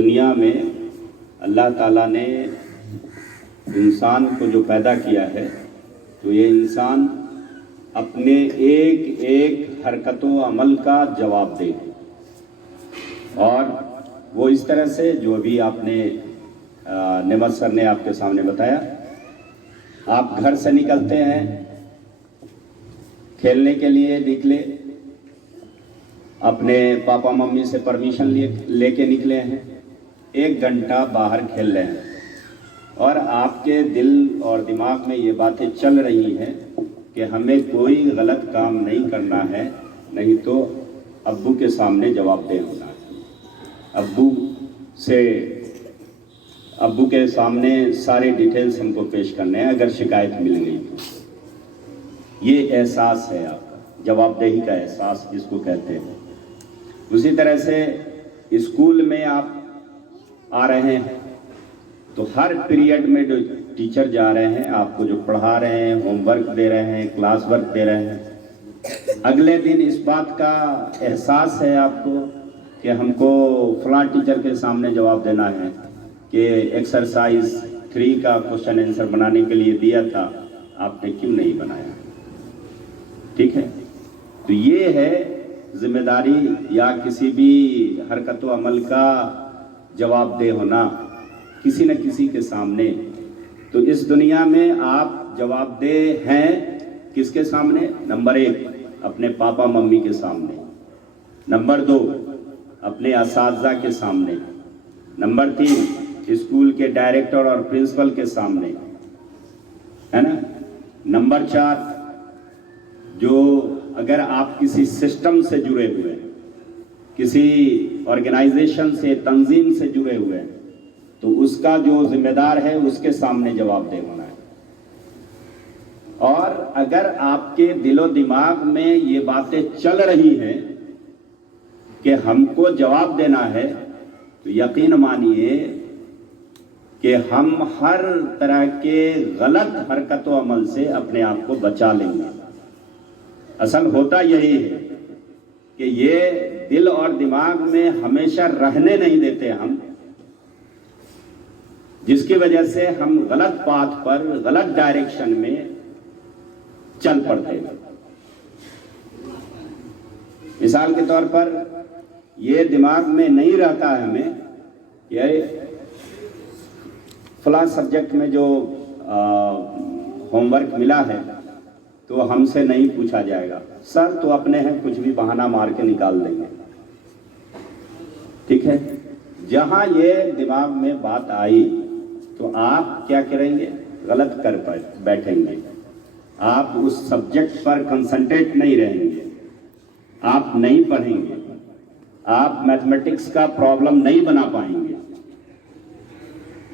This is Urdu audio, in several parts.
دنیا میں اللہ تعالیٰ نے انسان کو جو پیدا کیا ہے تو یہ انسان اپنے ایک ایک حرکت و عمل کا جواب دے، اور وہ اس طرح سے جو بھی آپ نے نعمت سر نے آپ کے سامنے بتایا، آپ گھر سے نکلتے ہیں، کھیلنے کے لیے نکلے، اپنے پاپا ممی سے پرمیشن لے کے نکلے ہیں، 1 گھنٹہ باہر کھیل رہے ہیں، اور آپ کے دل اور دماغ میں یہ باتیں چل رہی ہیں کہ ہمیں کوئی غلط کام نہیں کرنا ہے، نہیں تو ابو کے سامنے جواب دہ ہونا ہے، ابو کے سامنے سارے ڈیٹیلز ہم کو پیش کرنے ہیں اگر شکایت مل گئی تو۔ یہ احساس ہے آپ کا، جواب دہی کا احساس جس کو کہتے ہیں۔ اسی طرح سے اسکول میں آپ آ رہے ہیں تو ہر پیریڈ میں جو ٹیچر جا رہے ہیں آپ کو جو پڑھا رہے ہیں، ہوم ورک دے رہے ہیں، کلاس ورک دے رہے ہیں، اگلے دن اس بات کا احساس ہے آپ کو کہ ہم کو فلاں ٹیچر کے سامنے جواب دینا ہے کہ ایکسرسائز 3 کا کوشچن آنسر بنانے کے لیے دیا تھا، آپ نے کیوں نہیں بنایا؟ ٹھیک ہے، تو یہ ہے ذمہ داری یا کسی بھی حرکت و عمل کا جواب دہ ہونا کسی نہ کسی کے سامنے۔ تو اس دنیا میں آپ جواب دہ ہیں کس کے سامنے؟ نمبر 1 اپنے پاپا ممی کے سامنے، نمبر 2 اپنے اساتذہ کے سامنے، نمبر 3 اسکول کے ڈائریکٹر اور پرنسپل کے سامنے، ہے نا، نمبر 4 جو اگر آپ کسی سسٹم سے جڑے ہوئے ہیں، کسی آرگنائزیشن سے، تنظیم سے جڑے ہوئے ہیں، تو اس کا جو ذمہ دار ہے اس کے سامنے جواب دہ ہونا ہے۔ اور اگر آپ کے دل و دماغ میں یہ باتیں چل رہی ہیں کہ ہم کو جواب دینا ہے تو یقین مانیے کہ ہم ہر طرح کے غلط حرکت و عمل سے اپنے آپ کو بچا لیں گے۔ اصل ہوتا یہی ہے کہ یہ دل اور دماغ میں ہمیشہ رہنے نہیں دیتے ہم، جس کی وجہ سے ہم غلط پاتھ پر، غلط ڈائریکشن میں چل پڑتے ہیں۔ مثال کے طور پر یہ دماغ میں نہیں رہتا ہے ہمیں کہ فلاں سبجیکٹ میں جو ہوم ورک ملا ہے تو ہم سے نہیں پوچھا جائے گا، سر تو اپنے ہیں، کچھ بھی بہانہ مار کے نکال دیں گے۔ ٹھیک ہے، جہاں یہ دماغ میں بات آئی تو آپ کیا کریں گے؟ غلط کر بیٹھیں گے، آپ اس سبجیکٹ پر کنسنٹریٹ نہیں رہیں گے، آپ نہیں پڑھیں گے، آپ میتھمیٹکس کا پرابلم نہیں بنا پائیں گے۔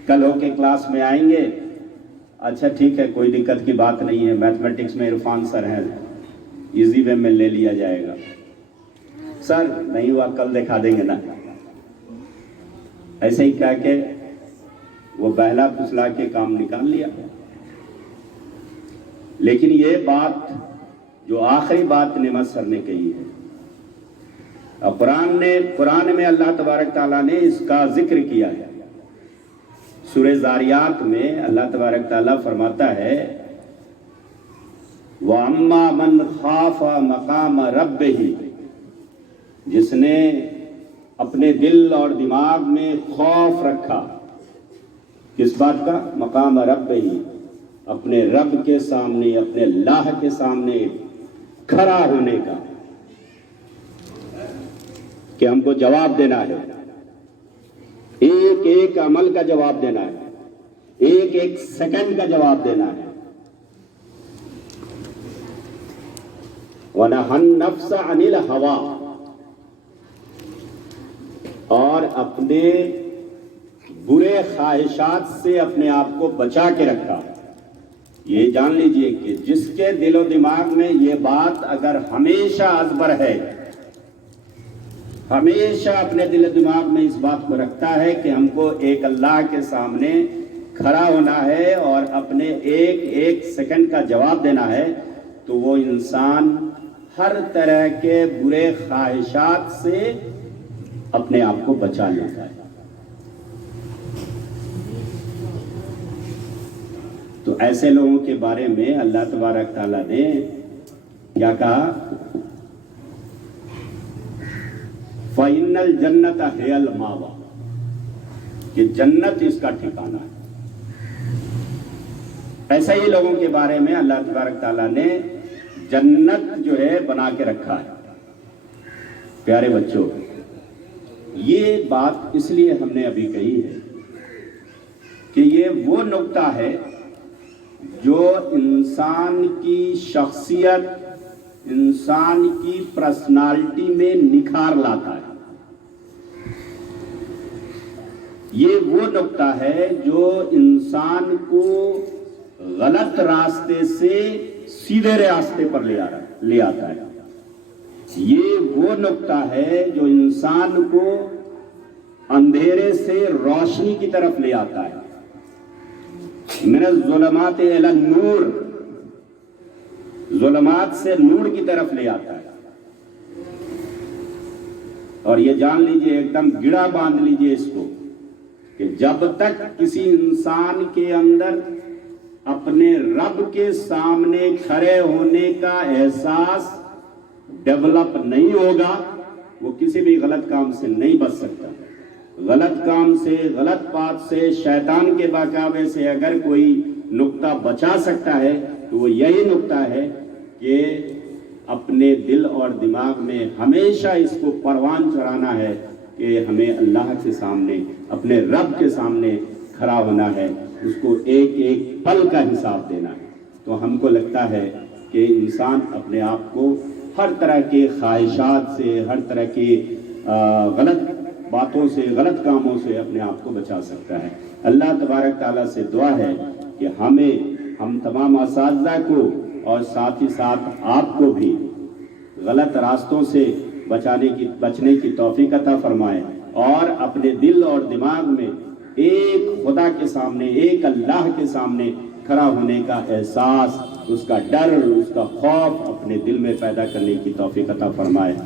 کل ہو کے کلاس میں آئیں گے، اچھا ٹھیک ہے کوئی دقت کی بات نہیں ہے، میتھمیٹکس میں عرفان سر ہیں، ایزی وے میں لے لیا جائے گا، سر نہیں ہوا کل دکھا دیں گے نا، ایسے ہی کہہ کے وہ بہلا پھسلا کے کام نکال لیا۔ لیکن یہ بات جو آخری بات نعمت سر نے کہی ہے، اب قرآن میں اللہ تبارک تعالیٰ نے اس کا ذکر کیا ہے۔ سورہ زاریات میں اللہ تبارک تعالیٰ فرماتا ہے وَأَمَّا مَنْ خَافَ مَقَامَ رَبِّهِ، جس نے اپنے دل اور دماغ میں خوف رکھا، کس بات کا؟ مقام ربِّهِ، اپنے رب کے سامنے، اپنے اللہ کے سامنے کھڑا ہونے کا، کہ ہم کو جواب دینا ہے، ایک ایک عمل کا جواب دینا ہے، ایک ایک سیکنڈ کا جواب دینا ہے۔ وَنَهَى النَّفْسَ عَنِ الْهَوَىٰ، اور اپنے برے خواہشات سے اپنے آپ کو بچا کے رکھا۔ یہ جان لیجئے کہ جس کے دل و دماغ میں یہ بات اگر ہمیشہ ازبر ہے، ہمیشہ اپنے دل و دماغ میں اس بات کو رکھتا ہے کہ ہم کو ایک اللہ کے سامنے کھڑا ہونا ہے اور اپنے ایک ایک سیکنڈ کا جواب دینا ہے، تو وہ انسان ہر طرح کے برے خواہشات سے اپنے آپ کو بچا لیتا ہے۔ تو ایسے لوگوں کے بارے میں اللہ تبارک تعالیٰ نے کیا کہا؟ فَإِنَّ الْجَنَّةَ هِيَ الْمَأْوَىٰ، کہ جنت اس کا ٹھکانہ ہے۔ ایسے ہی لوگوں کے بارے میں اللہ تبارک تعالیٰ نے جنت جو ہے بنا کے رکھا ہے۔ پیارے بچوں، یہ بات اس لیے ہم نے ابھی کہی ہے کہ یہ وہ نقطہ ہے جو انسان کی شخصیت، انسان کی پرسنالٹی میں نکھار لاتا ہے۔ یہ وہ نقطہ ہے جو انسان کو غلط راستے سے سیدھے راستے پر لے آتا ہے۔ یہ وہ نقطہ ہے جو انسان کو اندھیرے سے روشنی کی طرف لے آتا ہے۔ من الظلمات الی النور، ظلمات سے نور کی طرف لے آتا ہے۔ اور یہ جان لیجئے، ایک دم گڑا باندھ لیجئے اس کو، کہ جب تک کسی انسان کے اندر اپنے رب کے سامنے کھڑے ہونے کا احساس ڈیولپ نہیں ہوگا، وہ کسی بھی غلط کام سے نہیں بچ سکتا۔ غلط کام سے، غلط بات سے، شیطان کے بہکاوے سے اگر کوئی نقطہ بچا سکتا ہے تو وہ یہی نقطہ ہے کہ اپنے دل اور دماغ میں ہمیشہ اس کو پروان چڑھانا ہے کہ ہمیں اللہ کے سامنے، اپنے رب کے سامنے کھڑا ہونا ہے، اس کو ایک ایک پل کا حساب دینا ہے۔ تو ہم کو لگتا ہے کہ انسان اپنے آپ کو ہر طرح کے خواہشات سے، ہر طرح کی غلط باتوں سے، غلط کاموں سے اپنے آپ کو بچا سکتا ہے۔ اللہ تبارک تعالیٰ سے دعا ہے کہ ہم تمام اساتذہ کو اور ساتھ ہی ساتھ آپ کو بھی غلط راستوں سے بچنے کی توفیق عطا فرمائے، اور اپنے دل اور دماغ میں ایک خدا کے سامنے، ایک اللہ کے سامنے کھڑا ہونے کا احساس، اس کا ڈر، اس کا خوف اپنے دل میں پیدا کرنے کی توفیق عطا فرمائے۔